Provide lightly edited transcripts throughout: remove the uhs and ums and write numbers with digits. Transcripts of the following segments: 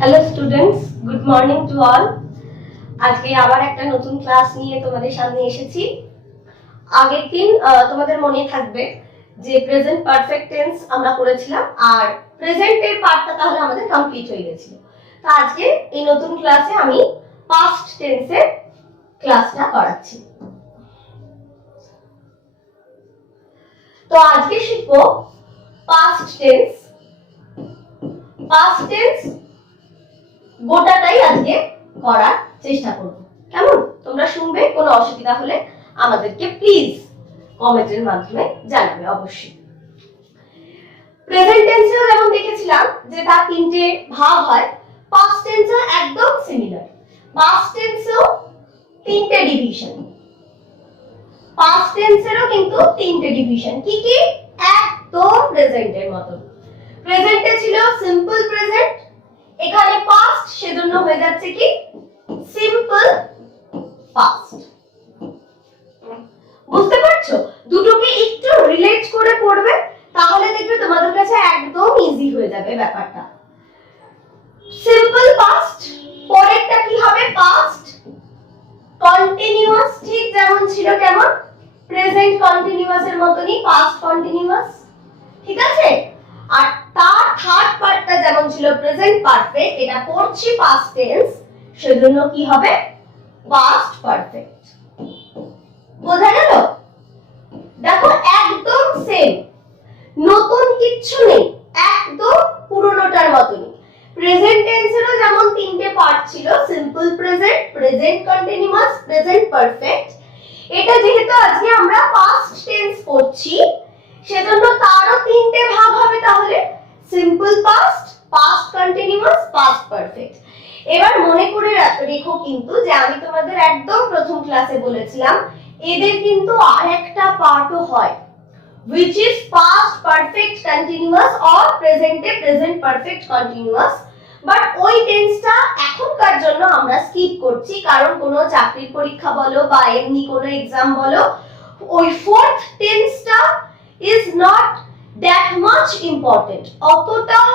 Hello students, good morning to all. আজকে আবার একটা নতুন ক্লাস নিয়ে তোমাদের সামনে এসেছি। আগের দিন তোমাদের মনে থাকবে যে প্রেজেন্ট পারফেক্ট টেন্স আমরা করেছিলাম, আর প্রেজেন্টের পার্টটা তাহলে আমাদের কমপ্লিট হয়ে গেছিল। তো আজকে এই নতুন ক্লাসে আমি পাস্ট টেন্সের ক্লাসটা করাচ্ছি। তো আজকে শিখবো পাস্ট টেন্স। পাস্ট টেন্স গোটাটাই আজকে করার চেষ্টা করব। কেমন? তোমরা শুনবে, কোনো অসুবিধা হলে আমাদেরকে প্লিজ কমেন্টের মাধ্যমে জানাবে অবশ্যই। প্রেজেন্ট টেন্সেও যেমন দেখেছিলাম যে তার তিনটে ভাগ হয়, পাস্ট টেন্সেও একদম সিমিলার। পাস্ট টেন্সেও তিনটে ডিভিশন, পাস্ট টেন্সেরও কিন্তু তিনটে ডিভিশন। কি কি? একদম প্রেজেন্টের মতো। প্রেজেন্টে ছিল সিম্পল প্রেজেন্ট, এখানে পাস্ট, সেজন্য হয়ে যাচ্ছে কি সিম্পল পাস্ট। বুঝতে পারছো? দুটোকে একটু রিলেট করে পড়বে, তাহলে দেখবে তোমাদের কাছে একদম ইজি হয়ে যাবে ব্যাপারটা। সিম্পল পাস্ট, পরেরটা কি হবে? পাস্ট কন্টিনিউয়াস, ঠিক যেমন ছিল কেমন প্রেজেন্ট কন্টিনিউয়াস এর মতনই পাস্ট কন্টিনিউয়াস, ঠিক আছে? আর তার থার্ড পার্টটা যেমন ছিল প্রেজেন্ট পারফেক্ট, এটা পড়ছি পাস্ট টেন্স, সেজন্য কি হবে? Past perfect. বোঝা গেল? দেখো একদম সেম, নতুন কিচ্ছু নেই, একদম পুরনোটার মতনই। প্রেজেন্ট টেন্সেরও যেমন তিনটে পার্ট ছিল, simple present, present continuous, present perfect. এটা যেহেতু আজকে আমরা পাস্ট টেন্স পড়ছি, সেজন্য তারও তিনটে ভাগ হবে, তাহলে simple past, past continuous, past perfect. এবার মনে করে রেখো কিন্তু যে আমি তোমাদের একদম প্রথম ক্লাসে বলেছিলাম এদের কিন্তু আরেকটা পার্টও হয়, which is past perfect continuous or present present perfect continuous, but ওই টেন্সটা এখনকার জন্য আমরা স্কিপ করছি, কারণ কোনো চাকরির পরীক্ষা বলো বা এমনি কোনো এক্সাম বলো, ওই fourth টেন্সটা is not that much important, অতটাও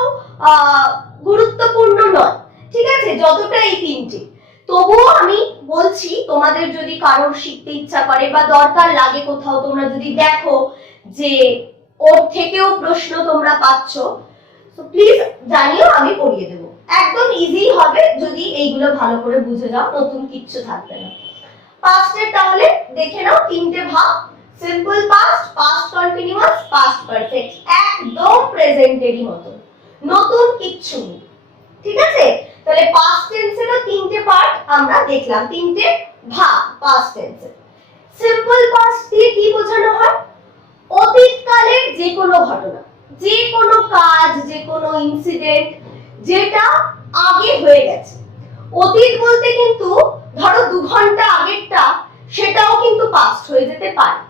গুরুত্বপূর্ণ নয়, ঠিক আছে, যতটা এই তিনটে। তবুও আমি বলছি, তোমাদের যদি কারোর শিখতে ইচ্ছা করে বা দরকার লাগে কোথাও, তোমরা যদি দেখো যে ওর থেকেও প্রশ্ন তোমরা পাচ্ছ, তো প্লিজ জানিও, আমি পড়িয়ে দেব। একদম ইজি হবে যদি এইগুলো ভালো করে বুঝে যাও, নতুন কিচ্ছু থাকবে না। পাস্টের তাহলে দেখে নাও তিনটে ভাগ, simple past, past continuous, past perfect, একদম প্রেজেন্টেরই মতো, নতুন কিচ্ছু নেই, ঠিক আছে? তাহলে পাস্ট টেন্সেরও তিনটে পার্ট আমরা দেখলাম, তিনটে ভাগ পাস্ট টেন্সের। সিম্পল পাস্ট দিয়ে কি বোঝানো হয়? অতীতকালের যে কোনো ঘটনা, যে কোনো কাজ, যে কোনো ইনসিডেন্ট যেটা আগে হয়ে গেছে। অতীত বলতে কিন্তু ধরো 2 ঘন্টা আগেরটা, সেটাও কিন্তু পাস্ট হয়ে যেতে পারে,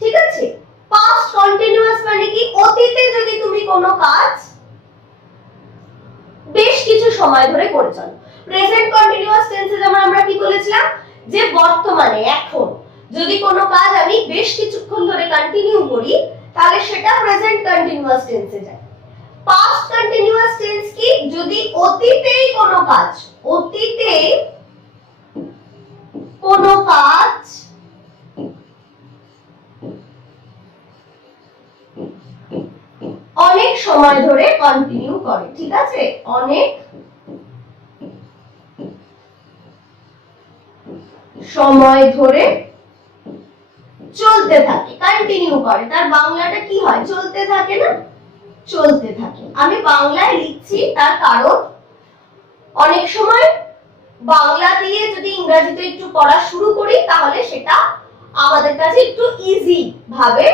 ঠিক আছে? পাস্ট কন্টিনিউয়াস মানে কি? অতীতে যদি তুমি কোনো কাজ বেশ কিছু সময় ধরে করে চলো। প্রেজেন্ট কন্টিনিউয়াস টেন্সে যেমন আমরা কি বলেছিলাম যে বর্তমানে, এখন যদি কোনো কাজ আমি বেশ কিছুক্ষণ ধরে কন্টিনিউ করি, তাহলে সেটা প্রেজেন্ট কন্টিনিউয়াস টেন্সে যায়। পাস্ট কন্টিনিউয়াস টেন্স কি? যদি অতীতেই কোনো কাজ, অতীতে কোনো কাজ অনেক সময় ধরে কন্টিনিউ করে, ঠিক আছে? অনেক সময় ধরে চলতে থাকে, কন্টিনিউ করে, তার বাংলাটা কি হয়? চলতে থাকে না? চলতে থাকে। আমি বাংলায় লিখছি, তার কারণ অনেক সময় বাংলা দিয়ে যদি ইংরেজিতে একটু পড়া শুরু করি, তাহলে সেটা আমাদের কাছে একটু ইজি ভাবে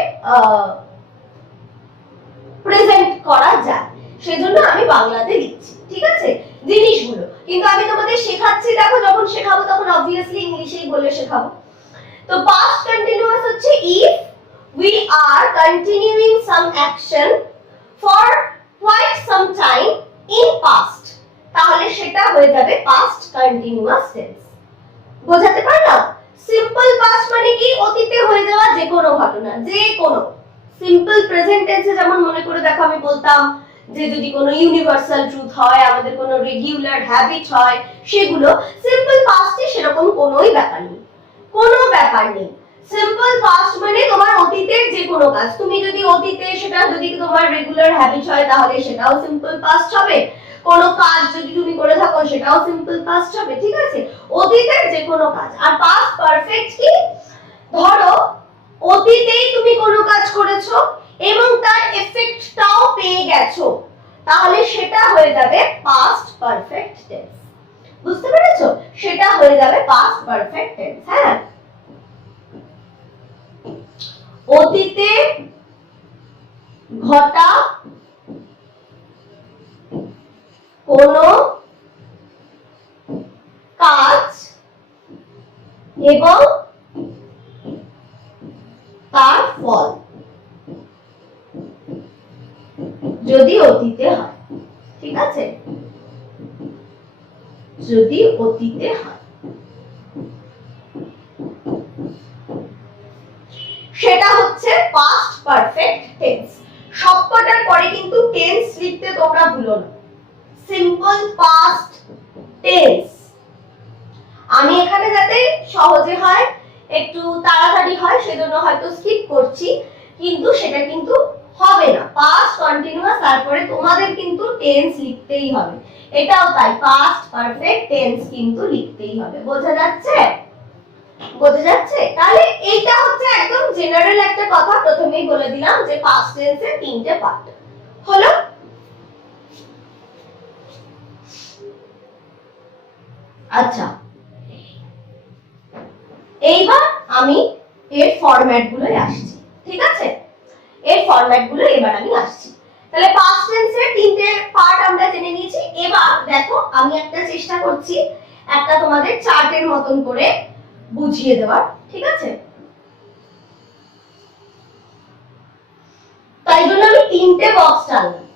প্রেজেন্ট করা যায়, সেজন্য আমি বাংলাতে লিখছি, ঠিক আছে জিনিসগুলো। কিন্তু আমি তোমাদের শেখাচ্ছি, দেখো যখন শেখাবো তখন অবভিয়াসলি ইংলিশেই বলে শেখাবো। তো পাস্ট কন্টিনিউয়াস হচ্ছে if we are continuing some action for quite some time in past, তাহলে সেটা হয়ে যাবে পাস্ট কন্টিনিউয়াস টেন্স। বোঝাতে পারলাম? সিম্পল পাস্ট মানে কি? অতীতে হয়ে যাওয়া যে কোনো ঘটনা, যে কোনো। সিম্পল প্রেজেন্ট টেন্সে যেমন মনে করে দেখো, আমি বলতাম যে যদি কোনো ইউনিভার্সাল ট্রুথ হয়, আমাদের কোনো রেগুলার হ্যাবিট হয় সেগুলো। সিম্পল পাস্টে সেরকম কোনোই ব্যাপার নেই, কোনো ব্যাপার নেই। সিম্পল পাস্ট মানে তোমার অতীতের যে কোনো কাজ, তুমি যদি অতীতে সেটা যদি তোমার রেগুলার হ্যাবিট হয় তাহলে সেটাও সিম্পল পাস্ট হবে, কোনো কাজ যদি তুমি করে থাকো সেটাও সিম্পল পাস্ট হবে, ঠিক আছে? অতীতের যে কোনো কাজ। আর পাস্ট পারফেক্ট কি, ধরো অতীতেই তুমি কোনো কাজ করেছো এবং তার এফেক্টটাও পেয়ে গেছো, তাহলে সেটা হয়ে যাবে পাস্ট পারফেক্ট টেন্স। বুঝতে পেরেছো? সেটা হয়ে যাবে পাস্ট পারফেক্ট টেন্স। হ্যাঁ, অতীতে ঘটা কোনো কাজ এবং তার ফল যদি অতীতে হয়, ঠিক আছে? যদি অতীতে হয় সেটা হচ্ছে পাস্ট পারফেক্ট টেন্স। সবকটার পরে কিন্তু টেন্স লিখতে তোমরা ভুলো না। সিম্পল পাস্ট টেন্স, আমি এখানে যাতে সহজে হয়, একটু তাড়াতাড়ি হয় সেজন্য হয়তো স্কিপ করছি, কিন্তু সেটা কিন্তু হবে না। পাস্ট কন্টিনিউয়াস, তারপরে তোমাদের কিন্তু টেন্স লিখতেই হবে, এটাও তাই, পাস্ট পারফেক্ট টেন্স কিন্তু লিখতেই হবে। বোঝা যাচ্ছে? বোঝা যাচ্ছে? তাহলে এইটা হচ্ছে একদম জেনারেল একটা কথা, প্রথমেই বলে দিলাম যে পাস্ট টেন্সের তিনটে পার্ট হলো। আচ্ছা, এইবার আমি এর ফরম্যাট গুলোয় আসছি, ঠিক আছে? এর ফরম্যাট গুলো এবার আমি আসছি। তাহলে পাস্ট টেন্সের তিনটে পার্ট আমরা জেনে নিয়েছি। এবার দেখো আমি একটা চেষ্টা করছি একটা তোমাদের চার্টের মতন করে বুঝিয়ে দেওয়ার, ঠিক আছে? তাই জন্য আমি তিনটে বক্স টানলাম,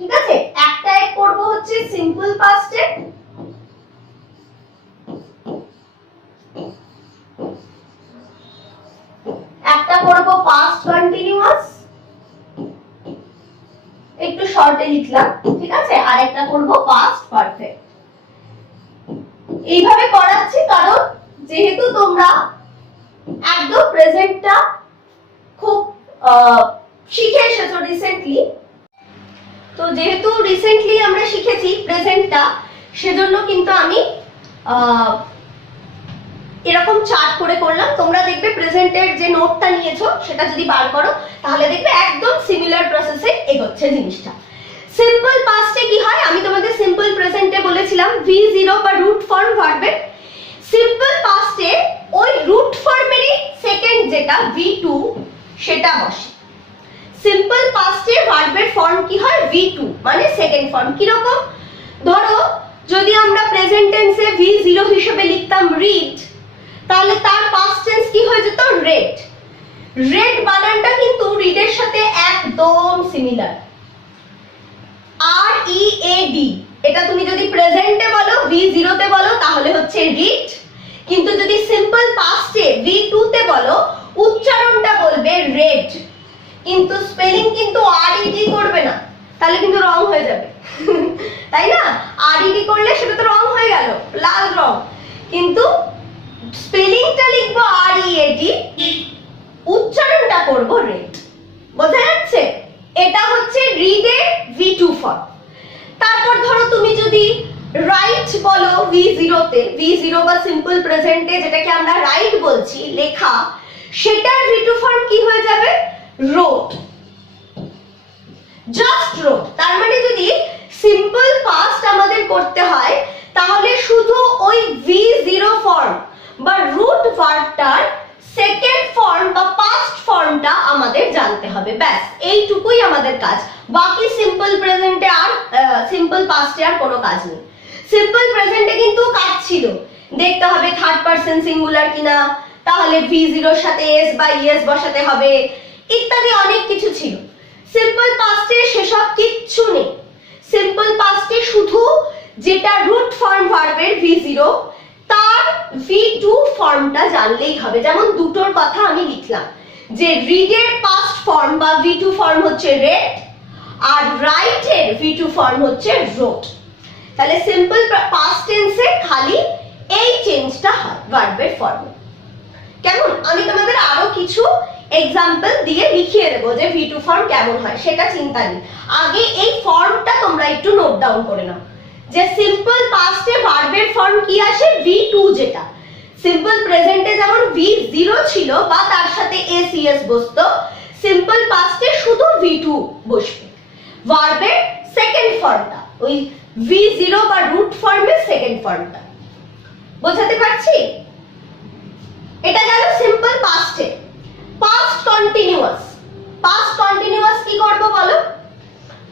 ঠিক আছে? একটা এক করব হচ্ছে সিম্পল পাস্টে, একটা করব পাস্ট কন্টিনিউয়াস, একটু শর্টে লিখলাম, ঠিক আছে? আর একটা করব পাস্ট পারফেক্ট। এইভাবে করাচ্ছি কারণ যেহেতু তোমরা একদম প্রেজেন্টটা খুব শিখে এসেছো রিসেন্টলি, তো যেহেতু রিসেন্টলি আমরা শিখেছি প্রেজেন্টটা, সেজন্য কিন্তু আমি এরকম চার্ট করে করলাম। তোমরা দেখবে প্রেজেন্টের যে নোটটা নিয়েছো সেটা যদি বার করো তাহলে দেখবে একদম সিমিলার প্রসেসে এগোচ্ছে জিনিসটা। সিম্পল পাস্টে কি হয়, আমি তোমাদের সিম্পল প্রেজেন্টে বলেছিলাম V0 বা রুট ফর্ম ভার্বের। সিম্পল পাস্টে ওই রুট ফর্মেরই সেকেন্ড যেটা V2 সেটা বসে। সিম্পল পাস্টে ভার্বের ফর্ম কি হয়, V2 মানে সেকেন্ড ফর্ম। কি রকম, ধরো যদি আমরা প্রেজেন্ট টেন্সে V0 হিসেবে লিখতাম রিড, তাহলে তার পাস্ট টেন্স কি হয়ে যেত, রেড। রেড বানানটা কিন্তু রিডের সাথে একদম সিমিলার, READ। এটা তুমি যদি প্রেজেন্টে বলো V0 তে বলো তাহলে হচ্ছে রিড, কিন্তু যদি সিম্পল পাস্টে V2 তে বলো উচ্চারণটা বলবে রেড, কিন্তু স্পেলিং কিন্তু RED করবে না, তাহলে কিন্তু রং হয়ে যাবে তাই না? RED করলে সেটা তো রং হয়ে গেল, লাল রং, কিন্তু স্পেলিংটা লিখবো READ, উচ্চারণটা করব রেড। বোঝা যাচ্ছে? এটা হচ্ছে রিডের V2 ফর্ম। তারপর ধরো তুমি যদি রাইট বলো V0 তে, V0 বা সিম্পল প্রেজেন্টে যেটাকে আমরা রাইট বলছি লেখা, সেটার V2 ফর্ম কি হয়ে যাবে, রোট, জাস্ট রোট। তার মানে যদি সিম্পল পাস্ট আমাদের করতে হয় তাহলে শুধু ওই V0 ফর্ম বা রুট ভার্বটার সেকেন্ড ফর্ম বা পাস্ট ফর্মটা আমাদের জানতে হবে, ব্যাস এইটুকুই আমাদের কাজ। বাকি সিম্পল প্রেজেন্টে আর সিম্পল পাস্টে আর কোনো কাজ নেই। সিম্পল প্রেজেন্টে কিন্তু কাজ ছিল, দেখতে হবে থার্ড পারসন সিঙ্গুলার কিনা, তাহলে V0 এর সাথে s বা es বসাতে হবে, ইত্যাদি অনেক কিছু ছিল। সিম্পল পাস্টে সেসব কিচ্ছু নেই। সিম্পল পাস্টে শুধু যেটা রুট ফর্ম ভার্বের V0 তার V2 ফর্মটা জানলেই হবে। যেমন দুটোর কথা আমি লিখলাম যে রিডের পাস্ট ফর্ম বা V2 ফর্ম হচ্ছে রেড, আর রাইটের V2 ফর্ম হচ্ছে রোট। তাহলে সিম্পল পাস্ট টেন্সে খালি এই চেঞ্জটা হয় ভার্বের ফর্মে। কেমন? আমি তোমাদের আরো কিছু এক্সাম্পল দিয়ে লিখিয়ে দেবো যে V2 ফর্ম কেমন হয়, সেটা চিন্তা নেই। আগে এই ফর্মটা তোমরা একটু নোট ডাউন করে নাও যে সিম্পল পাস্টে ভার্বের ফর্ম কি আসে, V2, যেটা সিম্পল প্রেজেন্টে যেমন V0 ছিল বা তার সাথে ACS বসতো, সিম্পল পাস্টে শুধু V2 বসবে। ভার্বের সেকেন্ড ফর্মটা ওই V0 বা রুট ফর্মের সেকেন্ড ফর্মটা। বোঝাতে পারছি? এটা গেল সিম্পল পাস্টে। পাস্ট কন্টিনিউয়াস, পাস্ট কন্টিনিউয়াস কি করব বলো?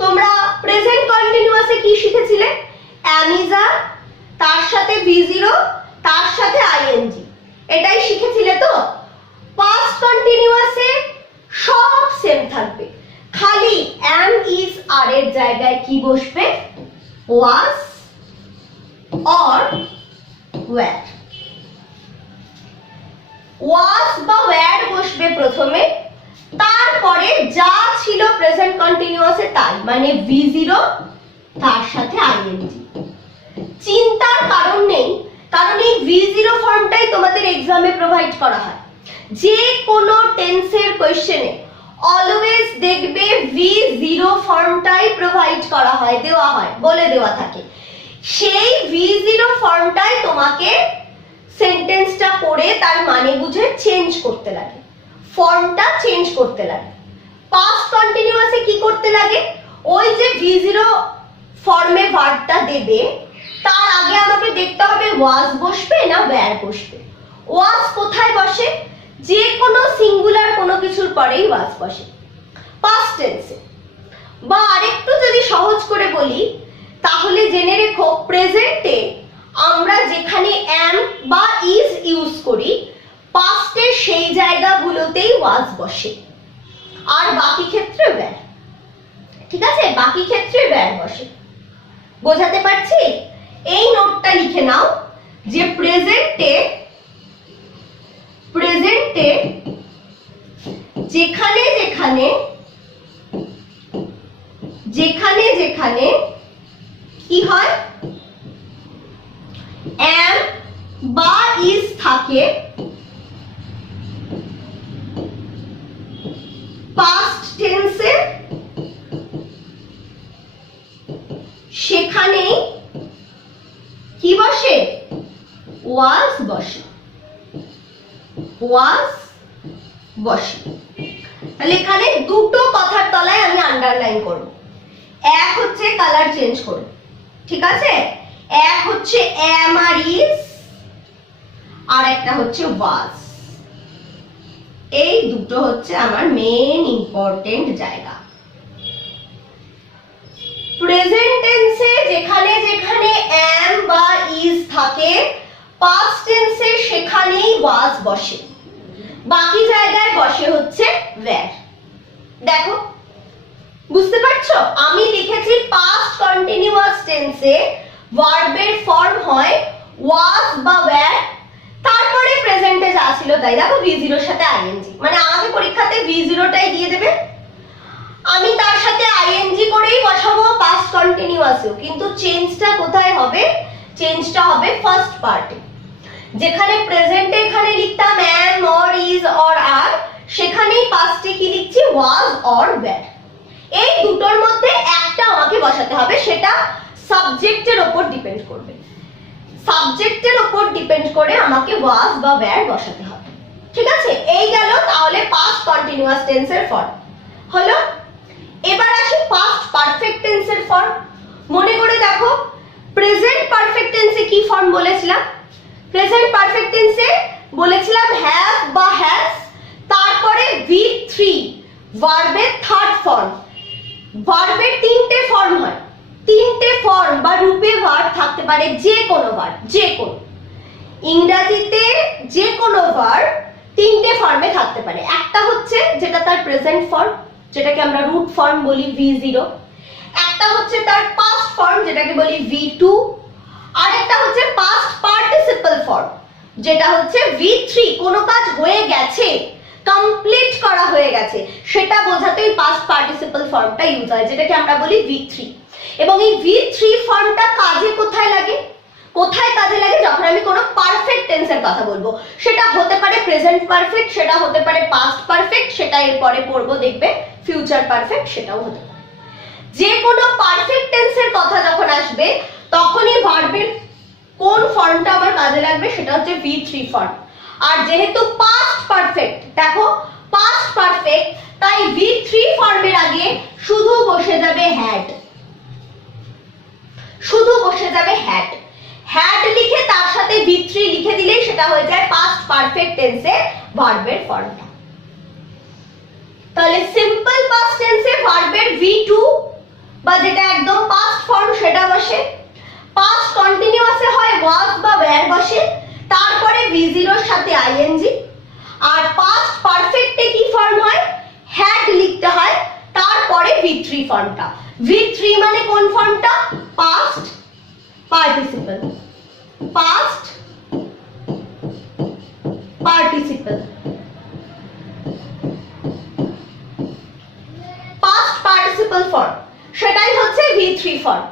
তোমরা প্রেজেন্ট কন্টিনিউয়াসে কি শিখেছিলে? am is are, তার সাথে V0, তার সাথে ing, এটাই শিখেছিলে তো? পাস্ট কন্টিনিউয়াসে সব সেম থাকবে, খালি am is are এর জায়গায় কি বসবে? was or were। was বা were বসবে প্রথমে, তারপরে যা ছিল প্রেজেন্ট কন্টিনিউয়াসে তাই, মানে V0 তার সাথে ing। চিন্তার কারণ নেই, কারণ এই V0 ফর্মটাই তোমাদের এক্সামে প্রোভাইড করা হয়। যে কোনো টেন্সের কোশ্চেনে অলওয়েজ দেখবে V0 ফর্মটাই প্রোভাইড করা হয়, দেওয়া হয়, বলে দেওয়া থাকে। সেই V0 ফর্মটাই তোমাকে সেন্টেন্সটা পড়ে তার মানে বুঝে চেঞ্জ করতে লাগে, ফর্মটা চেঞ্জ করতে লাগে। পাস্ট কন্টিনিউয়াসে কি করতে লাগে? ওই যে V0 ফর্মে ভার্বটা দেবে, তার আগে আমাকে দেখতে হবে was বসবে না were বসবে। was কোথায় বসে? যে কোনো সিঙ্গুলার কোনো কিছুর পরেই was বসে পাস্ট টেন্সে। বা আরেকটু যদি সহজ করে বলি, তাহলে জেনে রেখো প্রেজেন্টে আমরা যেখানে am বা is ইউজ করি, পাস্টে সেই জায়গাগুলোতেই was বসে, আর বাকি ক্ষেত্রে were। ঠিক আছে? বাকি ক্ষেত্রে were বসে। বোঝাতে পারছি? এই নোটটা লিখে নাও যে প্রেজেন্টে যেখানে যেখানে যেখানে যেখানে কি হয়, am বা is থাকে, পাস্ট টেন্সে সেখানেই কি বসে? was বসে, was বসে। তাহলে এখানে দুটো কথার তলায় আমি আন্ডারলাইন করব। এক হচ্ছে কালার চেঞ্জ করব, ঠিক আছে? এক হচ্ছে am আর is, আর একটা হচ্ছে was। এই দুটো হচ্ছে আমার মেন ইম্পর্টেন্ট জায়গা। প্রেজেন্ট টেন্সে যেখানে যেখানে am বা is থাকে, পাস্ট টেন্সে সেখানেই was বসে, বাকি জায়গায় বসে হচ্ছে were। দেখো, বুঝতে পারছো? আমি লিখেছি পাস্ট কন্টিনিউয়াস টেন্সে ভার্বের ফর্ম হয় was বা were, তারপরে প্রেজেন্টে যা ছিল তাই। দেখো V0 এর সাথে ing, মানে আমাকে পরীক্ষাতে V0 টাই দিয়ে দেবে, আমি তার সাথে ing করেই বসাবো পাস্ট কন্টিনিউয়াসেও, কিন্তু চেঞ্জটা কোথায় হবে? চেঞ্জটা হবে ফার্স্ট পার্টে। যেখানে প্রেজেন্টে এখানে লিখতাম am or is or are, সেখানেই পাস্টে কি লিখছি? was or were। এই দুটোর মধ্যে একটা আমাকে বসাতে হবে, সেটা সাবজেক্টের উপর ডিপেন্ড করবে। সাবজেক্টের উপর ডিপেন্ড করে আমাকে was বা were বসাতে হবে, ঠিক আছে? এই গেল তাহলে পাস্ট কন্টিনিউয়াস টেন্সের ফর্ম হলো। এবার আসি পাস্ট পারফেক্ট টেন্সের ফর্ম। মনে করে দেখো, প্রেজেন্ট পারফেক্ট টেন্সে কি ফর্ম বলেছিলাম? প্রেজেন্ট পারফেক্ট টেন্সে বলেছিলাম হ্যাভ বা হ্যাজ, তারপরে V3 ভার্বের থার্ড ফর্ম। ভার্বের তিনটে ফর্ম হয়, তিনটে ফর্ম বা রূপে ভার্ব থাকতে পারে, যে কোনো ভার্ব, যে কোনো। ইংরেজিতে যে কোনো ভার্ব তিনটে ফর্মে থাকতে পারে। একটা হচ্ছে যেটা তার প্রেজেন্ট ফর্ম, যেটাকে আমরা রুট ফর্ম বলি V0, একটা হচ্ছে তার পাস্ট ফর্ম যেটাকে বলি V2, আর একটা হচ্ছে পাস্ট পার্টিসিপল ফর্ম যেটা হচ্ছে V3। কোনো কাজ হয়ে গেছে, কমপ্লিট করা হয়ে গেছে, সেটা বোঝাতেই পাস্ট পার্টিসিপল ফর্মটা ইউজ হয়, যেটাকে আমরা বলি V3। এবং এই V3 ফর্মটা কাজে কথা বলবো, সেটা হতে পারে প্রেজেন্ট পারফেক্ট, সেটা হতে পারে পাস্ট পারফেক্ট, সেটা এরপরে পড়বো দেখবে ফিউচার পারফেক্ট, সেটাও হতে পারে। যে কোনো পারফেক্ট টেন্সের কথা যখন আসবে তখনই ভার্বের কোন ফর্মটা আমার কাজে লাগবে, সেটা হচ্ছে V3 ফর্ম। আর যেহেতু পাস্ট পারফেক্ট, দেখো পাস্ট পারফেক্ট, তাই V3 ফর্মের আগে শুধু বসে যাবে হ্যাড, শুধু বসে যাবে হ্যাড। হ্যাড লিখে তার সাথে V3 লিখে দিলেই সেটা হয়ে যায় পাস্ট পারফেক্ট টেন্সে ভার্বের ফর্মটা। তাহলে সিম্পল পাস্ট টেন্সে ভার্বের V2 বা যেটা একদম পাস্ট ফর্ম সেটা বসে, পাস্ট কন্টিনিউয়াসে হয় ওয়াজ বা ওয়্যার বসে, তারপরে V0 এর সাথে ING। আর পাস্ট পারফেক্টে কি ফর্ম হয়, হ্যাড লিখতে হয়, তারপরে V3 ফর্মটা। V3 মানে কোন ফর্মটা, past participle, past participle, past participle form, সেটাই হচ্ছে V3 ফর্ম।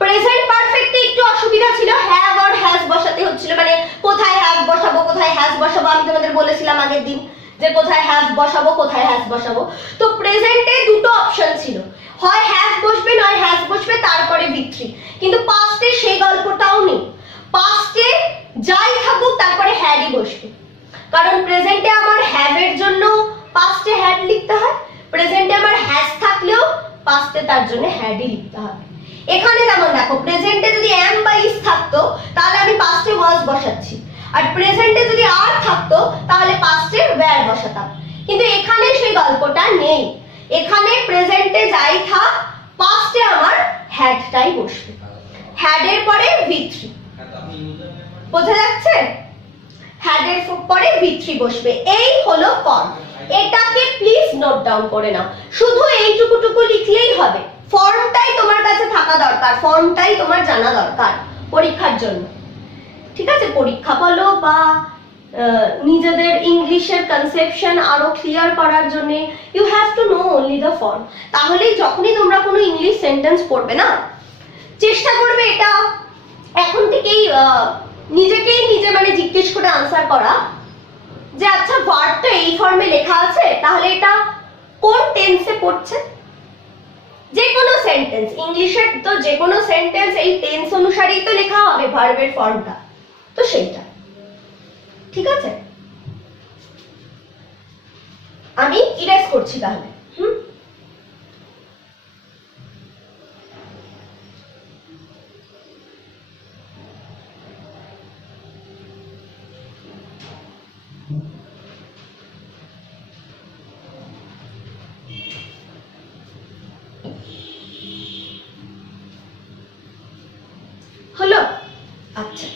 প্রেজেন্ট পারফেক্টে একটু অসুবিধা ছিল, হ্যাভ আর হ্যাজ বসাতে হচ্ছিল, মানে কোথায় হ্যাভ বসাবো কোথায় হ্যাজ বসাবো, আমি তোমাদের বলেছিলাম আগের দিন যে কোথায় হ্যাভ বসাবো কোথায় হ্যাজ বসাবো। তো প্রেজেন্টে দুটো অপশন ছিল, হয় হ্যাভ বসবে নয় হ্যাজ বসবে তারপরে V3, কিন্তু পাস্টে সেই গল্পটাও নেই। পাস্টে যাই থাকুক তারপরে হ্যাডই বসবে, কারণ প্রেজেন্টে আমার হ্যাভ এর জন্য পাস্টে হ্যাড লিখতে হয়, প্রেজেন্টে আমার হ্যাজ থাকলেও পাস্টে তার জন্য হ্যাডই লিখতে হবে। এখানে যেমন দেখো প্রেজেন্টে যদি am বা is থাকতো তাহলে আমি পাস্টে was বসাচ্ছি, আর প্রেজেন্টে যদি are থাকতো তাহলে পাস্টে were বসাতাম, কিন্তু এখানে সেই গল্পটা নেই। এখানে প্রেজেন্টে যাই থাক পাস্টে আমার হ্যাডটাই বসবে, হ্যাডের পরে V3, বোঝা যাচ্ছে, হ্যাডের পরে V3 বসবে। এই হলো ফর্ম, এটাকে প্লিজ নোট ডাউন করে নাও, শুধু এইটুকুটুকু লিখলেই হবে। ফর্মটাই তোমার কাছে থাকা দরকার, ফর্মটাই তোমার জানা দরকার পরীক্ষার জন্য, ঠিক আছে? পরীক্ষা বলো বা নিজেদের ইংলিশের কনসেপশন আরো ক্লিয়ার করার জন্য you have to know only the form. তাহলেই যখনই তোমরা কোনো ইংলিশ সেন্টেন্স পড়বে না, চেষ্টা করবে এটা এখন থেকেই নিজেকেই নিজে মানে জিজ্ঞেস করে আনসার করা যে আচ্ছা ভার্বটা এই ফর্মে লেখা আছে, তাহলে এটা কোন টেন্সে পড়ছে। যে কোনো সেন্টেন্স, ইংলিশের তো যে কোনো সেন্টেন্স এই টেন্স অনুসারেই তো লেখা হবে ভার্বের ফর্মটা, তো সেইটা ঠিক আছে। আমি ইরেজ করছি তাহলে। হলো, আচ্ছা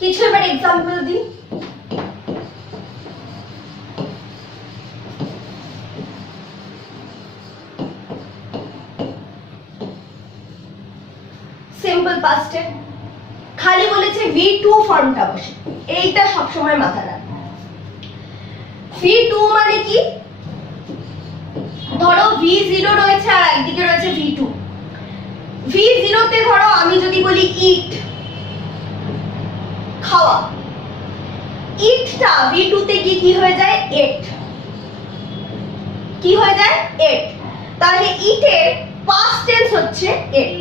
কিছু এবার এক্সাম্পল দিই। সিম্পল পাস্টে খালি বলেছে V2 ফর্মটা বসে, এইটা সবসময় মাথায় রাখবে। V2 মানে কি, ধরো V0 রয়েছে আর একদিকে রয়েছে V2। V0 তে ধরো আমি যদি বলি ইট, খাওয়া, ইটটা V2 তে কি হয়ে যায়, এট, কি হয়ে যায়, এট। তাহলে ইটের পাস্ট টেন্স হচ্ছে এট,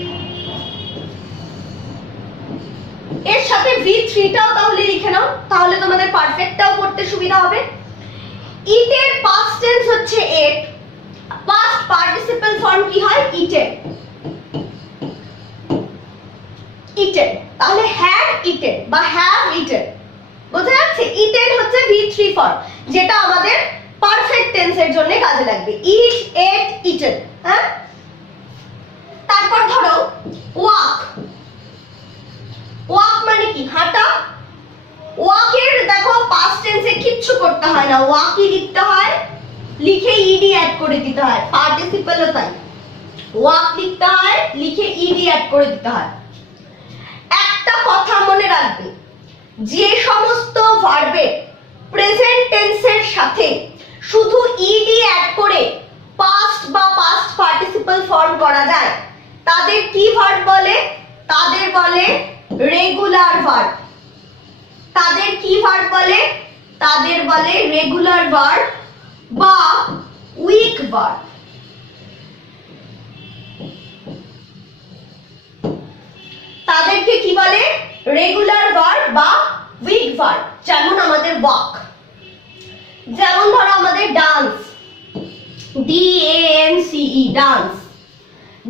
এর সাথে V3টাও তাহলে লিখে নাও, তাহলে তোমাদের পারফেক্টটাও পড়তে সুবিধা হবে। ইটের পাস্ট টেন্স হচ্ছে এট, পাস্ট পার্টিসিপল ফর্ম কি হয়, ইটেন, ইটেন, তাহলে হ্যাড ইটেন বা হ্যাভ ইটেন, বোঝা যাচ্ছে? ইটেন হচ্ছে V3 ফর্ম, যেটা আমাদের পারফেক্ট টেন্সের জন্য কাজে লাগবে, ইট, এট, ইটেন। হ্যাঁ, তারপর ধরো ওয়াক, ওয়াক মানে কি, হাঁটা। ওয়াকের দেখো পাস্ট টেন্সে কিচ্ছু করতে হয় না, ওয়াকই লিখতে হয়, লিখে ইডি অ্যাড করে দিতে হয়, পার্টিসিপলও তাই, ওয়াক লিখতে হয় লিখে ইডি অ্যাড করে দিতে হয়। একটা কথা মনে রাখবে, যে সমস্ত ভার্বে প্রেজেন্ট টেন্সের সাথে শুধু ইডি অ্যাড করে পাস্ট বা পাস্ট পার্টিসিপল ফর্ম করা যায় তাদের কি ভার্ব বলে, তাদের বলে রেগুলার ভার্ব। তাদের কি ভার্ব বলে? তাদের বলে রেগুলার ভার্ব বা উইক ভার্ব। তাদেরকে কি বলে? রেগুলার ভার্ব বা উইক ভার্ব। যেমন আমাদের ওয়াক, যেমন ধরো আমাদের ডান্স, DANCE, ডান্স।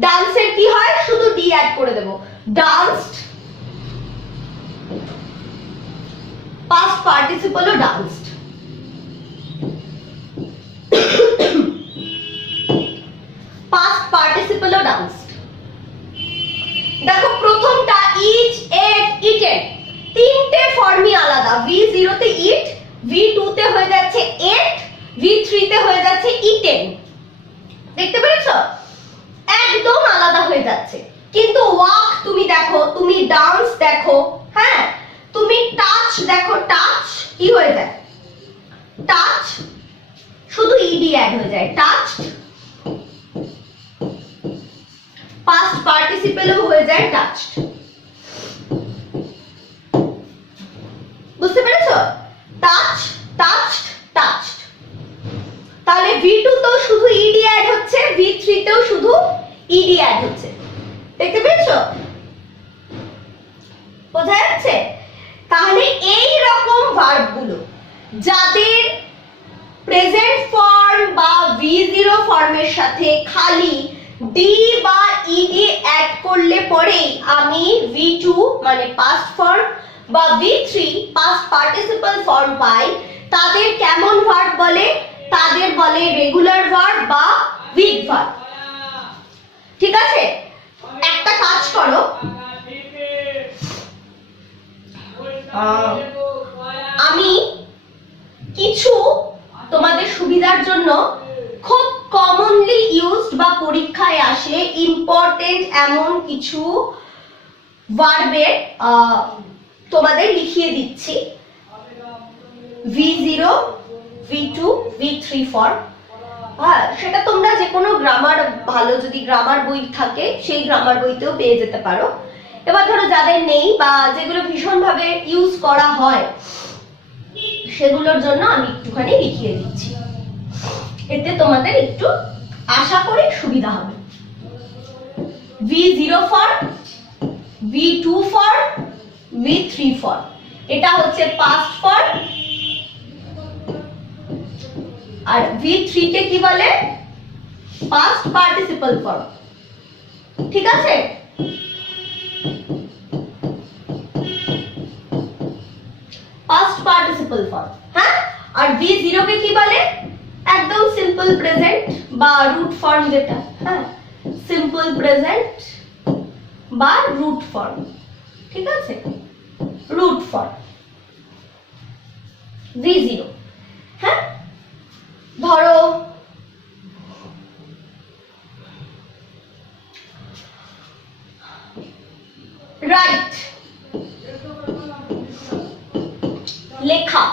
ডান্সের কি হয়? শুধু ডি অ্যাড করে দেব, ডান্সড। পাস্ট পার্টিসিপলও ডান্সড। পাস্ট পার্টিসিপলও ডান্সড। দেখো প্রথমটা ইট, এট, ইটেন, তিনটে ফর্মই আলাদা। V0 তে ইট, V2 তে হয়ে যাচ্ছে এট, V3 তে হয়ে যাচ্ছে ইটেন। দেখতে পেরেছো? একদম আলাদা হয়ে যাচ্ছে। কিন্তু ওয়াক তুমি দেখো, তুমি ডান্স দেখো, হ্যাঁ, তুমি টাচ দেখো, টাচ কি হয়ে যায়? টাচ, শুধু ইডি অ্যাড হয়ে যায়, টাচড। পাস্ট পার্টিসিপলও হয়ে যায় টাচড। বুঝতে পেরেছো? Touch, touched, touched. তাহলে V2 তেও শুধু ইডি অ্যাড হচ্ছে, V3 তেও শুধু ইডি অ্যাড হচ্ছে। দেখতে পেয়েছো? বোঝা যাচ্ছে? তাহলে এই রকম ভার্বগুলো যাদের প্রেজেন্ট ফর্ম বা V0 ফর্মের সাথে খালি ডি বা ইডি অ্যাড করলে পরেই আমি V2 মানে পাস্ট ফর্ম বা V3 পাস্ট পার্টিসিপল ফর্ম পাই, তাদের কেমন ভার্ব বলে? তাদের বলে রেগুলার ভার্ব বা উইক ভার্ব। ঠিক আছে? একটা কাজ করো, আমি কিছু তোমাদের সুবিধার জন্য খুব কমনলি ইউজড বা পরীক্ষায় আসে ইম্পর্টেন্ট এমন কিছু ভার্বের তোমাদের লিখিয়ে দিচ্ছি। V0, V2, V3 form. হ্যাঁ, সেটা তোমরা যে কোনো গ্রামার, ভালো যদি গ্রামার বই থাকে সেই গ্রামার বইতেও পেয়ে যেতে পারো। এবার ধরো যাদের নেই বা যেগুলো ভীষণভাবে ইউজ করা হয় সেগুলোর জন্য আমি একটুখানি লিখিয়ে দিচ্ছি, এতে তোমাদের একটু আশা করি সুবিধা হবে। V0 form, V2 form, V3 form, এটা হচ্ছে পাস্ট ফর্ম। আর V3 কে কি বলে? Past participle form. ঠিক আছে? Past participle form. হ্যাঁ, আর V0 কে কি বলে? একদম সিম্পল প্রেজেন্ট বা রুট ফর্ম, যেটা, হ্যাঁ, সিম্পল প্রেজেন্ট বা রুট ফর্ম। ঠিক আছে? Root form V0। হ্যাঁ, ধরো রাইট, লেখা।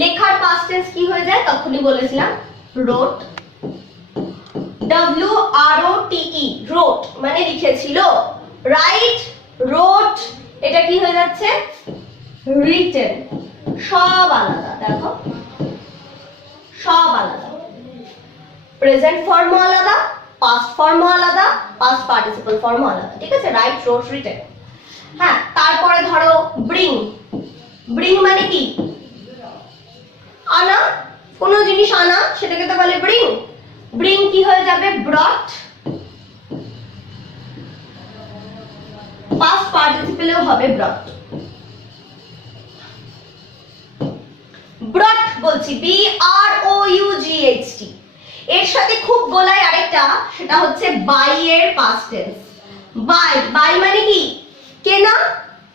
লেখার পাস্ট টেন্স কি হয়ে যায়? তখনই বলেছিলাম, রোট। WROTE, রোট মানে লিখেছিল। রাইট, রোট, এটা কি হয়ে যাচ্ছে? রিটেন। সব আলাদা, দেখো সব আলাদা। প্রেজেন্ট ফর্মও আলাদা, পাস্ট ফর্মও আলাদা, পাস্ট পার্টিসিপল ফর্মও আলাদা। ঠিক আছে? Write, wrote, written. হ্যাঁ, তারপরে ধরো ব্রিং। ব্রিং মানে কি? আনা, কোনো জিনিস আনা, সেটাকে তো বলে ব্রিং। ব্রিং কি হয়ে যাবে? ব্রট। পাস্ট পার্টিসিপলেও হবে ব্রট। ব্রট বলছি, BROUGHT। এর সাথে খুব গোলায় আরেকটা, সেটা হচ্ছে বাই এর পাস্ট টেন্স। বাই, বাই মানে কি? কেনা।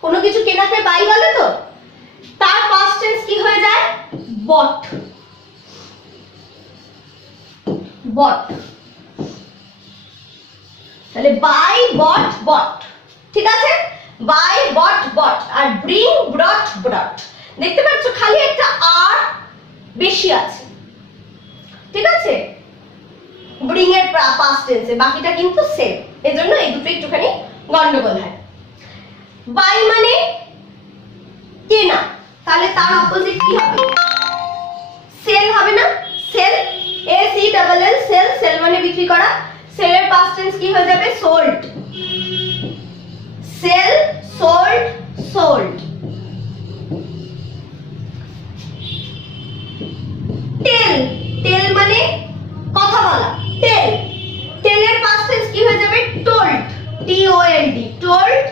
কোনো কিছু কেনাকে বাই বলে তো? তার পাস্ট টেন্স কি হয়ে যায়? বট। বট। তাহলে বাই, বট, বট। ঠিক আছে? Buy, bought, bought. আর ব্রিং, ব্রট, ব্রট। দেখতে পাচ্ছ খালি একটা আর বেশি আছে। ঠিক আছে? ব্রিং এর পাস্ট টেন্সে, বাকিটা কিন্তু সেম। এজন্য এই দুটো একটুখানি গন্ডগোল হয়। বাই মানে কেনা, তাহলে তার অপোজিট কি হবে? সেল হবে না? সেল, SELL, সেল, সেল মানে বিক্রি করা। সেলের পাস্ট টেন্স কি হয়ে যাবে? Sold. Sell, sold, sold. Tell, tell মানে কথা বলা, টেল। টেলের পাস্ট টেন্স কি হয়ে যাবে? Told, TOLD, told.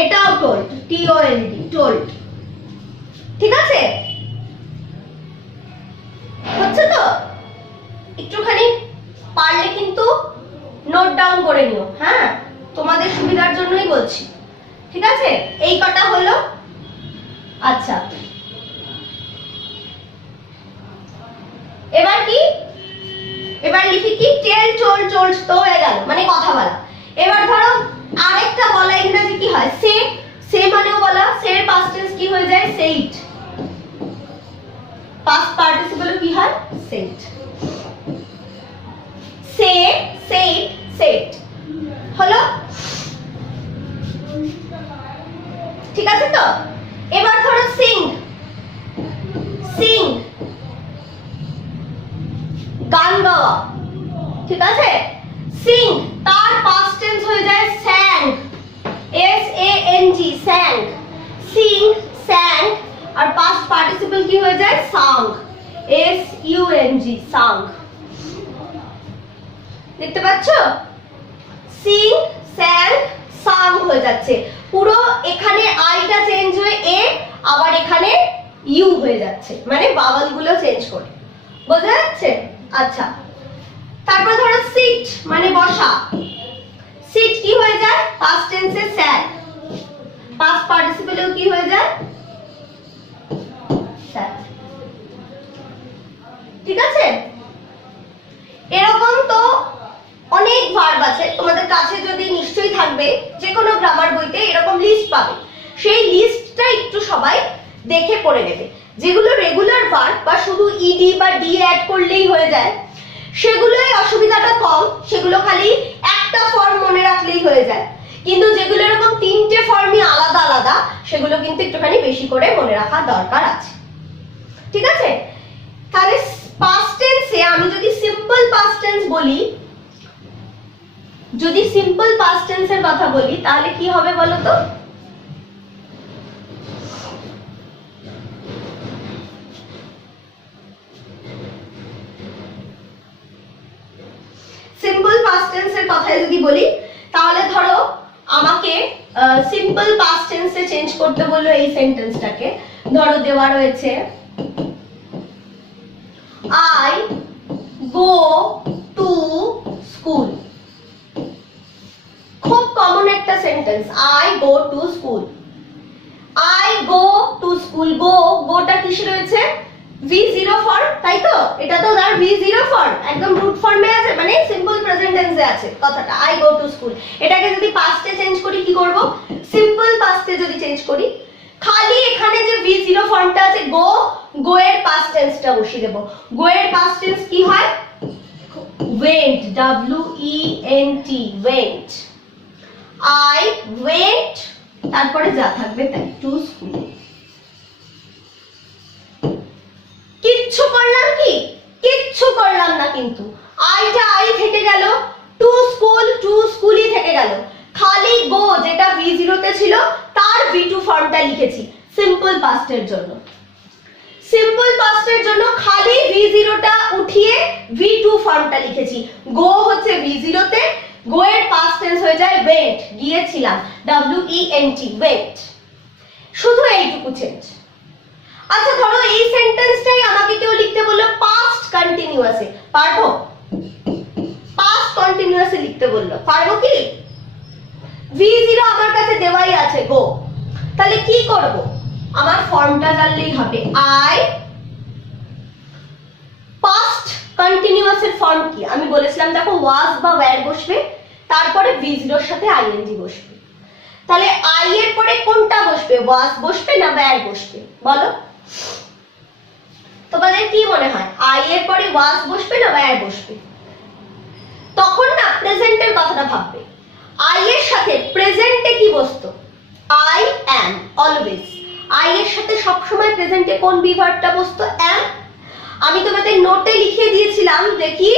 এটাও টোল্ড, TOLD, টোল্ড। ঠিক আছে? হচ্ছে তো? একটুখানি পারলে কিন্তু নোট ডাউন করে নিও, হ্যাঁ, তোমাদের সুবিধার জন্যই বলছি। ঠিক আছে? এই কটা হলো। আচ্ছা, এবার কি? এবার লিখি কি? টেল, টোল, টোল্ড তো হয়ে গেল, মানে কথা বলা। এবার ধরো আরেকটা বলা ইংরেজি কি হয়? সে, সে মানেও বলা। সের পাস্ট টেন্স কি হয়ে যায়? সেইড। পাস্ট পার্টিসিপল কি হয়? সেইড। সে, সেইড, সেইড হলো। ঠিক আছে তো? এবার ধরো সিং, সিং গান গাওয়া। ঠিক আছে? সিং তার পাস্ট টেন্স হয়ে যায় স্যাং, SANG, স্যাং। সিং, স্যাং। আর পাস্ট পার্টিসিপল কি হয়ে যায়? সাং, SUNG, সাং। দেখতে পাচ্ছ? সিং, স্যাং, সাং হয়ে যাচ্ছে। পুরো এখানে আইটা চেঞ্জ হয়ে এ, আবার এখানে ইউ হয়ে যাচ্ছে, মানে বাওয়াল গুলো চেঞ্জ করে। বোঝা যাচ্ছে? আচ্ছা, তারপর ধরো সিট মানে বসা। সিট কি হয়ে যায়? পাস্ট টেন্সে স্যাট। পাস্ট পার্টিসিপলেও কি হয়ে যায়? স্যাট। ঠিক আছে? এরকম তো অনেক ভার্ব আছে, তোমাদের কাছে যদি নিশ্চয়ই থাকবে, যে কোনো গ্রামার বইতে এরকম লিস্ট পাবে। সেই লিস্টটা একটু সবাই দেখে পড়ে নেবে। যেগুলো রেগুলার ভার্ব বা শুধু ইডি বা ডি অ্যাড করলেই হয়ে যায়, সেগুলোই অসুবিধাটা কম, সেগুলো খালি একটা ফর্ম মনে রাখলেই হয়ে যায়। কিন্তু যেগুলো এরকম তিনটে ফর্মই আলাদা আলাদা, সেগুলো কিন্তু একটুখানি বেশি করে মনে রাখা দরকার আছে। ঠিক আছে? তাহলে পাস্ট টেন্সে আমি যদি সিম্পল পাস্ট টেন্স বলি, যদি সিম্পল পাস্ট টেন্সের কথা বলি, তাহলে কি হবে বলো তো? সিম্পল পাস্ট টেন্সের কথা যদি বলি, তাহলে ধরো আমাকে সিম্পল পাস্ট টেন্সে চেঞ্জ করতে বললো এই সেন্টেন্সটাকে। ধরো দেওয়া রয়েছে I go to school। খুব কমন একটা sentence, I go to school। I go to school, গোটা কিসে রয়েছে? V0 ফর্ম, তাই তো? এটা তো তার V0 ফর্ম, একদম রুট ফর্মে আছে, মানে সিম্পল প্রেজেন্ট টেন্সে আছে কথাটা। I go to school, এটাকে যদি পাস্টে চেঞ্জ করি কি করব? সিম্পল পাস্টে যদি চেঞ্জ করি, খালি এখানে যে V0 ফর্মটা আছে গো, গো এর পাস্ট টেন্সটা বসিয়ে দেব। গো এর পাস্ট টেন্স কি হয়? went, WENT, went। I went, তারপরে যা থাকবে তাই, to school। কিচ্ছু করলাম কি? কিচ্ছু করলাম না, কিন্তু আইটা আই থেকে গেল, টু স্কুলই থেকে গেল। খালি গো যেটা V0 তে ছিল তার V2 ফর্মটা লিখেছি সিম্পল পাস্টের জন্য। সিম্পল পাস্টের জন্য খালি V0 টা উঠিয়ে V2 ফর্মটা লিখেছি। গো হচ্ছে V0 তে, গো এর পাস্ট টেন্স হয়ে যায় went, গিয়েছিলাম, WENT, went। শুধু এইটুকু চেঞ্জ। আচ্ছা, ধরো এই সেন্টেন্সটাই আমাকে কেউ লিখতে বললো পাস্ট কন্টিনিউয়াসে, পারবো? পাস্ট কন্টিনিউয়াসে লিখতে বললো, পারবো কি? V0 আমার কাছে দেওয়াই আছে গো, তাহলে কি করব? আমার ফর্মটা জানলেই হবে। I পাস্ট কন্টিনিউয়াসের ফর্ম কি? আমি বলেছিলাম দেখো, ওয়াজ বা ওয়্যার বসবে, তারপরে V0 এর সাথে ING বসবে। তাহলে I এর পরে কোনটা বসবে? ওয়াজ বসবে না ওয়্যার বসবে? বলো তোমাদের কি মনে হয়, I এর পরে ওয়াজ বসবে না ওয়্যার বসবে? তখন না প্রেজেন্টের কথাটা ভাববে। I এর সাথে প্রেজেন্টে কি বসতো? I am, always. I এর সাথে সবসময় প্রেজেন্টে কোন বি ভার্বটা বসতো? am। আমি তোমাদের নোটে লিখে দিয়েছিলাম দেখি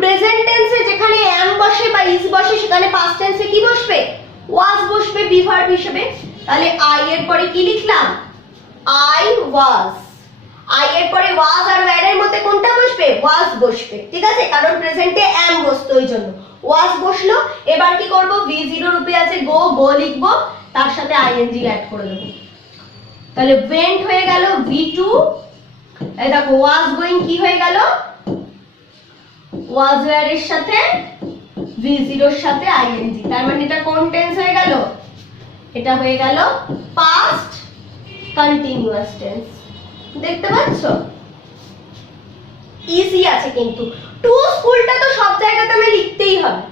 প্রেজেন্ট টেন্সে যেখানে am বসে বা is বসে সেখানে পাস্ট টেন্সে কি বসবে? was বসবে বি ভার্ব হিসেবে। তাহলে I এর পরে কি লিখলাম? I was। I এর পরে was আর were এর মধ্যে কোনটা বসবে? was বসবে, ঠিক আছে, কারণ প্রেজেন্টে am বসতো ওই জন্য was বসলো। এবার কি করব? v0 রূপে আছে go, go লিখবো, তার সাথে ing অ্যাড করে দেব। তাহলে went হয়ে গেল v2। এই দেখো was going কি হয়ে গেল? was were এর সাথে v0 এর সাথে ing। তার মানে এটা কোন টেন্স হয়ে গেল? এটা হয়ে গেল past continuous tense। দেখতে পাচ্ছ? ইজি আছে কিন্তু টু স্কুলটা তো সব জায়গাতে আমি লিখতেই হবে।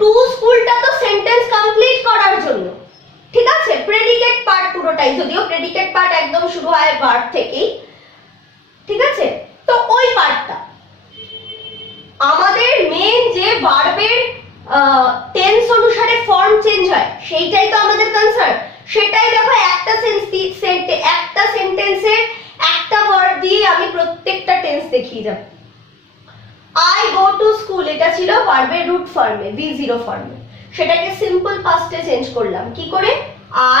টু স্কুলটা তো সেন্টেন্স কমপ্লিট করার জন্য, ঠিক আছে, প্রেডিকেট পার্ট পুরোটাই, যদিও প্রেডিকেট পার্ট একদম শুরু হয় ভার্ব থেকেই, ঠিক আছে। তো ওই পার্টটা আমাদের মেন যে ভার্বের টেন্স অনুসারে ফর্ম চেঞ্জ হয় সেইটাই তো আমাদের কনসার্ন। সেটাই দেখো একটা সেন্টেন্সের একটা ওয়ার্ড দিয়ে আমি প্রত্যেকটা টেন্স দেখিয়ে যাব। I go to school এটা ছিল ভার্বের রুট ফর্মে v0 ফর্মে, সেটাকে সিম্পল পাস্টে চেঞ্জ করলাম কি করে?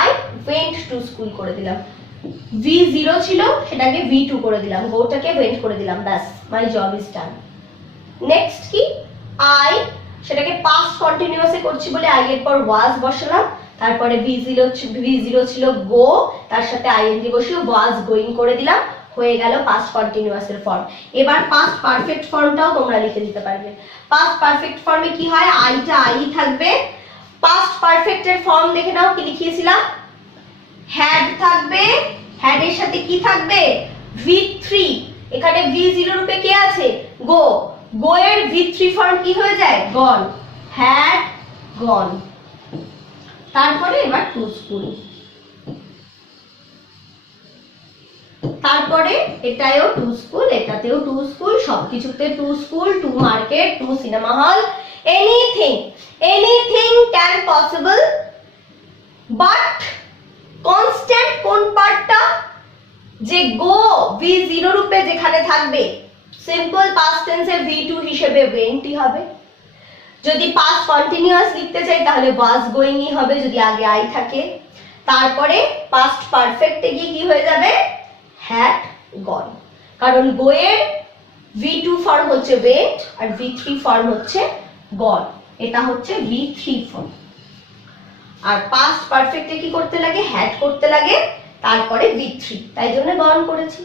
I went to school করে দিলাম। v0 ছিল সেটাকে v2 করে দিলাম, গোটাকে went করে দিলাম, ব্যাস my job is done. Next কি? I সেটাকে পাস্ট কন্টিনিউয়াসে করছি বলে I এর পর was বসালাম, তারপরে v0 ছিল go, তার সাথে ing বসিয়ে was going করে দিলাম, হয়ে গেল পাস্ট কন্টিনিউয়াসের ফর্ম। এবার পাস্ট পারফেক্ট ফর্মটাও তোমরা লিখে দিতে পারবে। পাস্ট পারফেক্ট ফর্মে কি হয়? আইটা আই থাকবে। পাস্ট পারফেক্টের ফর্ম দেখে নাও কি লিখিয়েছিলাম? হ্যাড থাকবে, হ্যাড এর সাথে কি থাকবে? v3। এখানে v0 রূপে কে আছে? গো, গো এর v3 ফর্ম কি হয়ে যায়? Gone, had gone. তারপরে এবার টু স্কুল, তারপরে এটাও টু স্কুল, এটাতেও টু স্কুল, সবকিছুতে to school, to market, to cinema hall, anything can possible. But constant কোন পার্টটা? যে গো v0 রূপে যেখানে থাকবে সিম্পল পাস্ট টেন্সে v2 হিসেবে wentই হবে। যদি পাস্ট কন্টিনিউয়াস লিখতে চাই তাহলে was goingই হবে যদি আগে আই থাকে। তারপরে পাস্ট পারফেক্টে গিয়ে কি হয়ে যাবে? had gone, কারণ go এর v2 ফর্ম হচ্ছে went আর v3 ফর্ম হচ্ছে gone, এটা হচ্ছে v3 ফর্ম। আর পাস্ট পারফেক্টে কি করতে লাগে? had করতে লাগে, তারপরে v3, তাই জন্য gone করেছি।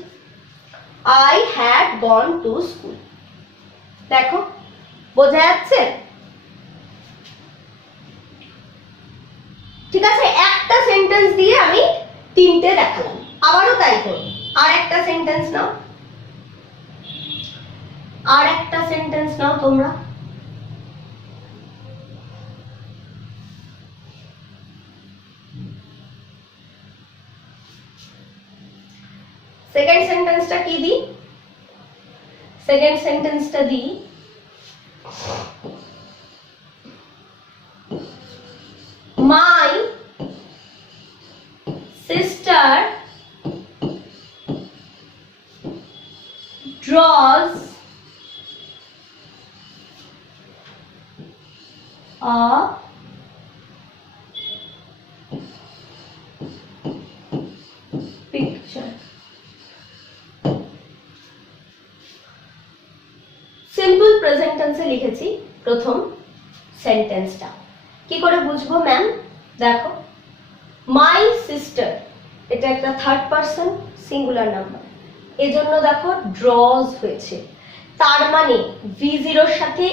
I had gone to school। দেখো বোঝা যাচ্ছে? ঠিক আছে, একটা সেন্টেন্স দিয়ে আমি তিনটে দেখালাম, আবারও তাই করব। আর একটা সেন্টেন্স নাও, আর একটা সেন্টেন্স নাও তোমরা। সেকেন্ড সেন্টেন্সটা কি দিই? সেকেন্ড সেন্টেন্সটা দিই my sister draws a picture। Simple present টেন্সে লিখেছি প্রথম সেন্টেন্সটা। কি করে বুঝবো ম্যাম? দেখো মাই সিস্টার এটা একটা থার্ড পারসন সিঙ্গুলার নাম্বার, এজন্য দেখো ড্রজ হয়েছে, তার মানে v0 এর সাথে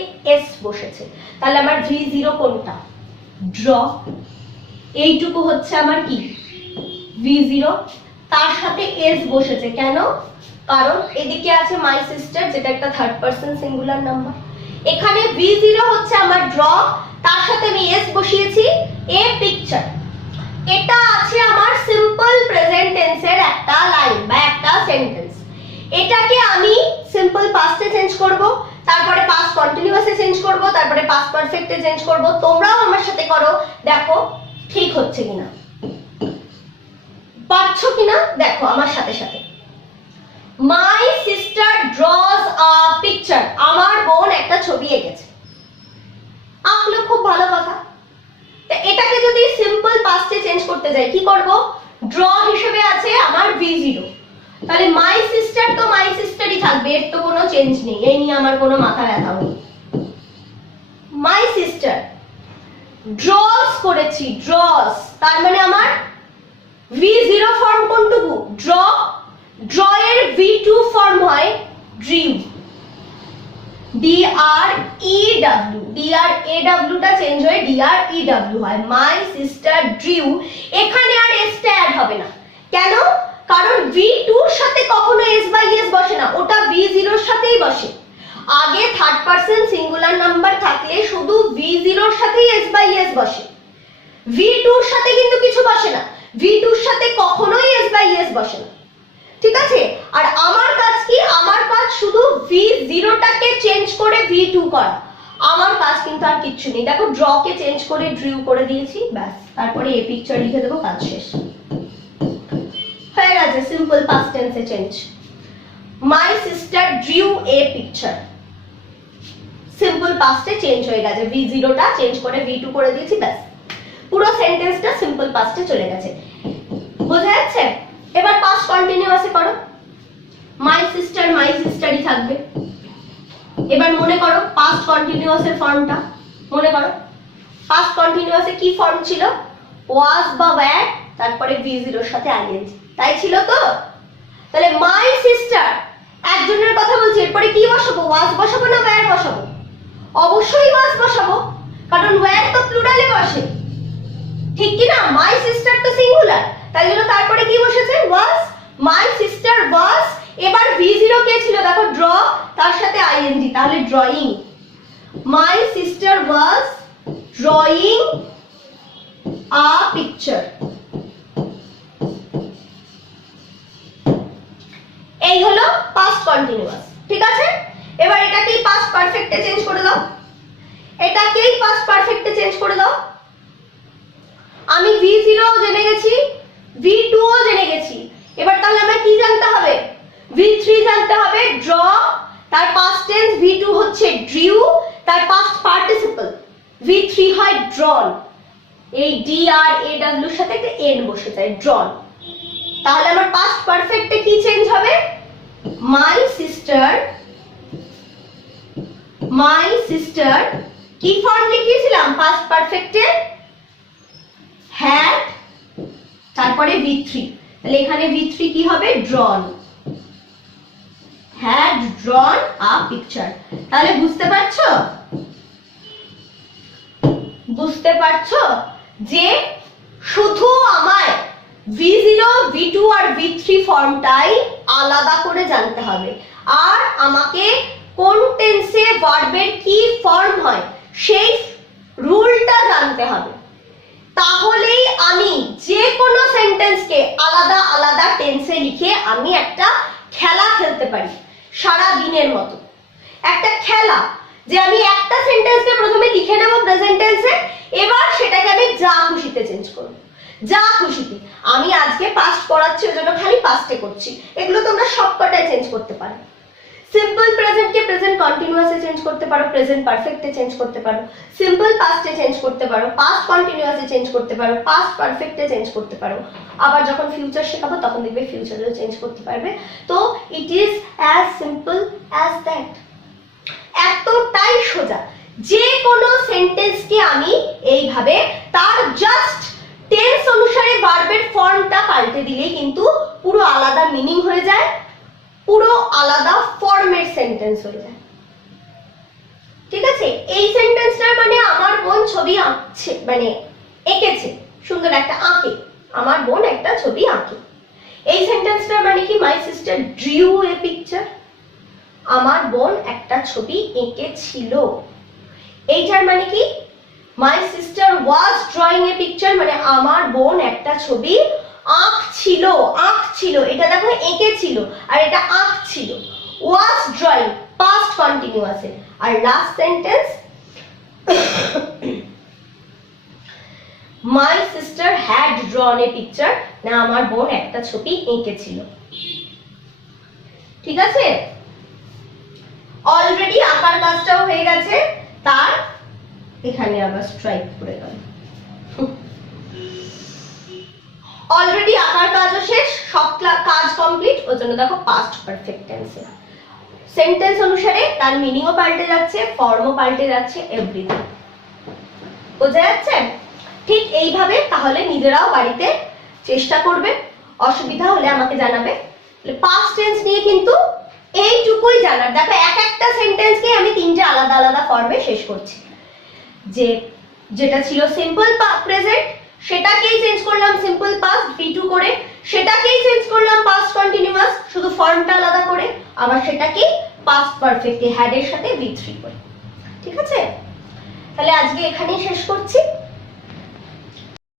s বসেছে। তাহলে আমার v0 কোনটা? ড্র। এইটুকু হচ্ছে আমার কি? v0, তার সাথে s বসেছে কেন? কারণ এদিকে আছে মাই সিস্টার যেটা একটা থার্ড পারসন সিঙ্গুলার নাম্বার। এখানে v0 হচ্ছে আমার ড্র, তার সাথে আমি s বসিয়েছি এ পিকচার। এটা আছে আমার সিম্পল প্রেজেন্ট টেন্সের একটা লাইন বা একটা সেন্টেন্স। এটাকে আমি সিম্পল পাস্টে চেঞ্জ করব, তারপরে পাস্ট কন্টিনিউয়াসে চেঞ্জ করব, তারপরে পাস্ট পারফেক্টে চেঞ্জ করব। তোমরাও আমার সাথে করো, দেখো ঠিক হচ্ছে কিনা। পারছো কিনা দেখো আমার সাথে সাথে। মাই সিস্টার ড্রজ আ পিকচার, আমার বোন একটা ছবি এঁকেছে। আঁকলো, খুব ভালো কথা। তো এটাকে যদি সিম্পল পাস্টে চেঞ্জ করতে যাই কি করব? ড্র হিসেবে আছে আমার v0, তাহলে মাই সিস্টার তো মাই সিস্টারই থাকবে, এর তো কোনো চেঞ্জ নেই, এই নিয়ে আমার কোনো মাথা ব্যথা নেই। মাই সিস্টার ড্রস করেছি, ড্রস, তার মানে আমার v0 ফর্ম কোনটুকু? ড্র। ড্র এর v2 ফর্ম হয় ড্রিউ, DREW, DRAW টা চেঞ্জ হয়ে DREW হয়। মাই সিস্টার ড্রিউ, এখানে আর s টা অ্যাড হবে না। কেন? কারণ v2 এর সাথে কখনো s বাই s বসে না, ওটা v0 এর সাথেই বসে। আগে থার্ড পারসন সিঙ্গুলার নাম্বার থাকলে শুধু v0 এর সাথেই s বাই s বসে, v2 এর সাথে কিন্তু কিছু বসে না, v2 এর সাথে কখনোই s বাই s বসে না। ঠিক আছে? আর আমার কাজ কি? আমার কাজ শুধু v0 টাকে চেঞ্জ করে v2 করা, আমার কাজ কিন্তু আর কিচ্ছু নেই। দেখো ড্র কে চেঞ্জ করে ড্রিউ করে দিয়েছি, ব্যাস, তারপরে এ পিকচার লিখে দেবো, কাজ শেষ হয়ে গেছে। সিম্পল পাস্ট টেন্সে change. My sister drew a picture, simple পাস্টে চেঞ্জ হয়ে গেছে, v0 টা চেঞ্জ করে v2 করে দিয়েছি, ব্যাস, পুরো সেন্টেন্সটা সিম্পল পাস্টে চলে গেছে। বোঝা যাচ্ছে? এবার পাস্ট কন্টিনিউয়াসে করো। মাই সিস্টারই থাকবে। এবার মনে করো পাস্ট কন্টিনিউয়াসের ফর্মটা মনে করো। পাস্ট কন্টিনিউয়াসে কি ফর্ম ছিল? ওয়াজ বা ওয়্যার, তারপরে v0 এর সাথে ing, তাই ছিল তো? তাহলে মাই সিস্টার একজনের কথা বলছি, এরপরে কি বসাবো? ওয়াজ বসাবো না ওয়্যার বসাবো? অবশ্যই ওয়াজ বসাবো, কারণ ওয়্যার তো প্লুরালে বসে, ঠিক কি না? মাই সিস্টার তো সিঙ্গুলার, তাই জন্য তারপরে কি বসেছে? ওয়াজ। মাই সিস্টার ওয়াজ, এবার v0 কে ছিল? দেখো ড্র, তার সাথে ing, তাহলে drawing. My sister was drawing a picture. এই হলো পাস্ট কন্টিনিউয়াস, ঠিক আছে? এবার এটাকেই পাস্ট পারফেক্টে চেঞ্জ করে দাও, এটাকেই পাস্ট পারফেক্টে চেঞ্জ করে দাও। আমি v0 জেনে গেছি, v2 ও জেনে গেছি, এবার তাহলে আমরা কি জানতে হবে? v3 জানতে হবে, ড্র, তার পাস্ট টেন্স v2 হচ্ছে ড্রিউ, তার পাস্ট পার্টিসিপল v3 হয় ড্রন, এই DRAW এর সাথে একটা n বসে যায়, ড্রন। তাহলে আমার পাস্ট পারফেক্টে কি চেঞ্জ হবে? মাই সিস্টার কি ফর্ম লিখিয়েছিলাম পাস্ট পারফেক্টে? হ্যাড, তারপরে v3, তাহলে এখানে v3 কি হবে? ড্রন, হ্যাড ড্রন আ পিকচার। তাহলে বুঝতে পারছো যে শুধু আমায় v0, v2 আর v3 ফর্মটাই আলাদা করে জানতে হবে, আর আমাকে কোন টেন্সে ভার্বের কি ফর্ম হয় সেই রুলটা জানতে হবে। তাহলেই আমি যে কোনো সেন্টেন্সকে আলাদা আলাদা টেন্সে লিখে আমি একটা খেলা খেলতে পারি সারা দিনের মতো। একটা খেলা যে আমি একটা সেন্টেন্সকে প্রথমে লিখে নেব প্রেজেন্ট টেন্সে, এবার সেটাকে আমি যা খুশিতে চেঞ্জ করব, যা খুশিতে। আমি আজকে পাস্ট পড়াচ্ছি ওই জন্য খালি পাস্টে করছি, এগুলো তোমরা সবকটাই চেঞ্জ করতে পারো। সিম্পল প্রেজেন্টকে প্রেজেন্ট কন্টিনিউয়াসে চেঞ্জ করতে পারো, প্রেজেন্ট পারফেক্টে চেঞ্জ করতে পারো, সিম্পল পাস্টে চেঞ্জ করতে পারো, পাস্ট কন্টিনিউয়াসে চেঞ্জ করতে পারো, পাস্ট পারফেক্টে চেঞ্জ করতে পারো। আবার যখন ফিউচার শেখাবো তখন দেখবে ফিউচারেও চেঞ্জ করতে পারবে। তো it is as simple as that, এতটাই সোজা। যে কোনো সেন্টেন্সকে আমি এইভাবে তার জাস্ট টেন্স অনুসারে ভার্বের ফর্মটা পাল্টে দিলেই কিন্তু পুরো আলাদা মিনিং হয়ে যায়, পুরো আলাদা ফর্মের সেন্টেন্স হয়ে যায়। ঠিক আছে? এই সেন্টেন্সটার মানে আমার বোন ছবি আঁকছে, মানে এঁকেছে, সুন্দর একটা আঁকে, আমার বোন একটা ছবি আঁকে। এই সেন্টেন্সটার মানে কি? মাই সিস্টার ড্রিউ এ পিকচার, আমার বোন একটা ছবি এঁকেছিল। এইটার মানে কি? My sister was drawing a picture, মানে আমার বোন একটা ছবি আঁকছিল। এটা দেখো এঁকেছিল আর এটা আঁকছিল। ওয়াজ ড্রয়িং পাস্ট কন্টিনিউয়াসে। আর last sentence my sister had drawn a picture, না আমার বোন একটা ছবি এঁকেছিল। ঠিক আছে, অলরেডি আঁকার কাজটাও হয়ে গেছে, তার এখানে আবার স্ট্রাইক পড়ে গেল। অলরেডি আঁকার কাজও শেষ, সব কাজ কমপ্লিট, ওই জন্য দেখো পাস্ট পারফেক্ট টেন্সে। সেন্টেন্স অনুসারে তার মিনিংও পাল্টে যাচ্ছে, ফর্মও পাল্টে যাচ্ছে, এভরিথিং। বোঝা যাচ্ছে? ঠিক এইভাবে তাহলে নিজেরাও বাড়িতে চেষ্টা করবে, অসুবিধা হলে আমাকে জানাবে। পাস্ট টেন্স নিয়ে কিন্তু এইটুকুই জানার। দেখো এক একটা সেন্টেন্সকে আমি তিনটে আলাদা আলাদা ফর্মে শেষ করছি। যেটা ছিল সিম্পল প্রেজেন্ট, সেটাকেই চেঞ্জ করলাম সিম্পল পাস্ট V2 করে, সেটাকেই চেঞ্জ করলাম পাস্ট কন্টিনিউয়াস, শুধু ফর্মটা আলাদা করে, আবার সেটাকেই পাস্ট পারফেক্ট হ্যাড এর সাথে V3 করে। ঠিক আছে, তাহলে আজকে এখানেই শেষ করছি।